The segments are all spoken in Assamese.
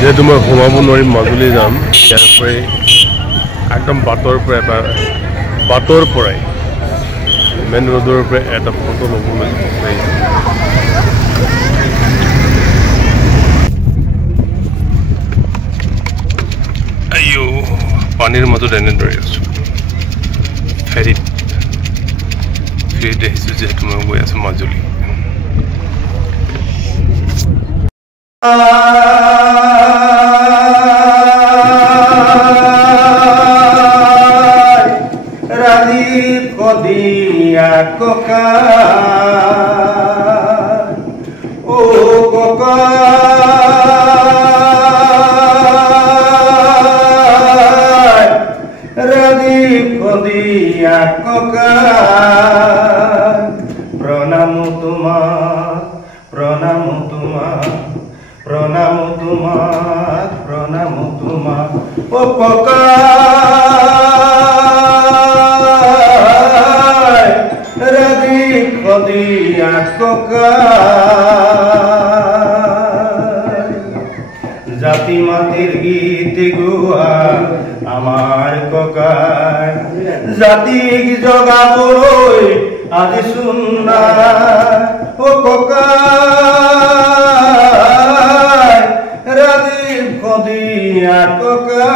যেহেতু মই সোমাব নোৱাৰিম মাজুলী যাম ইয়াৰ পৰাই একদম বাটৰ পৰাই মেইন ৰোডৰ পৰা এটা ফটো ল'বলৈ আইও পানীৰ মাজত এনেদৰে আছোঁ ফেৰীত আহিছোঁ যিহেতু মই গৈ আছোঁ Majuli Dia coca o coca radi dia coca pronamu tuma o coca dia coca jati matir git guha amar coca jati jogaboroi adi sunna o coca radip dia coca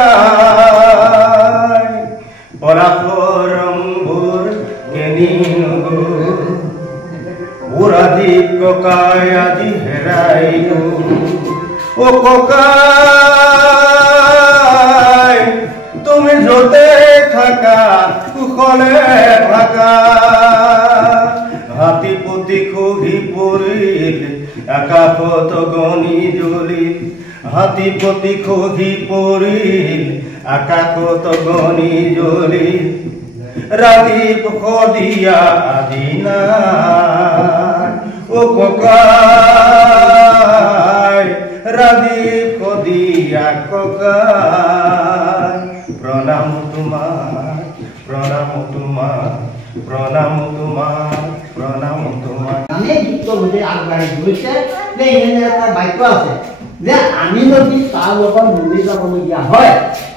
orakorambur geningu Uradip kokai adi heraiku O kokai Tumi jote thaka Kukhole thaka Hati puti khuhi puril Akakot goni julil Hati puti khuhi puril Akakot goni julil Radip khodia adina O kokai Radip khodia kokai Pronamu tumar Ame gito mujhe agbarai goise je ene eta baikyo ase je ami jodi tar logot mili jabologia hoy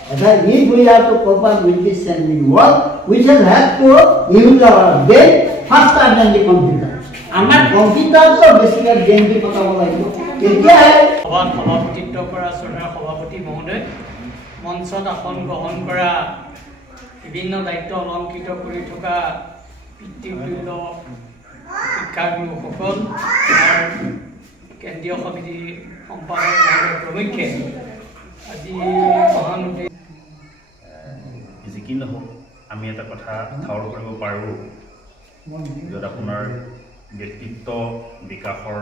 That if we have to cope up with this sending work, we shall have to use our brain faster than the computer. Our computer so basically brain ki pata hoga lagbo. Ekya hai. Bhavan সভাপতিত্ব কৰা সৰকাৰ সভাপতি মহোদয় মঞ্চত আসন গ্ৰহণ কৰা বিভিন্ন দায়িত্ব অলংকৃত কৰি থকা পিতৃবৃন্দ শিক্ষাগুৰুসকল কেন্দ্ৰীয় সমিতি সম্পাদক প্ৰমুখ্যে আজি মহানদী যিকি নহওক আমি এটা কথা ঠাৱৰ কৰিব পাৰোঁ য'ত আপোনাৰ ব্যক্তিত্ব বিকাশৰ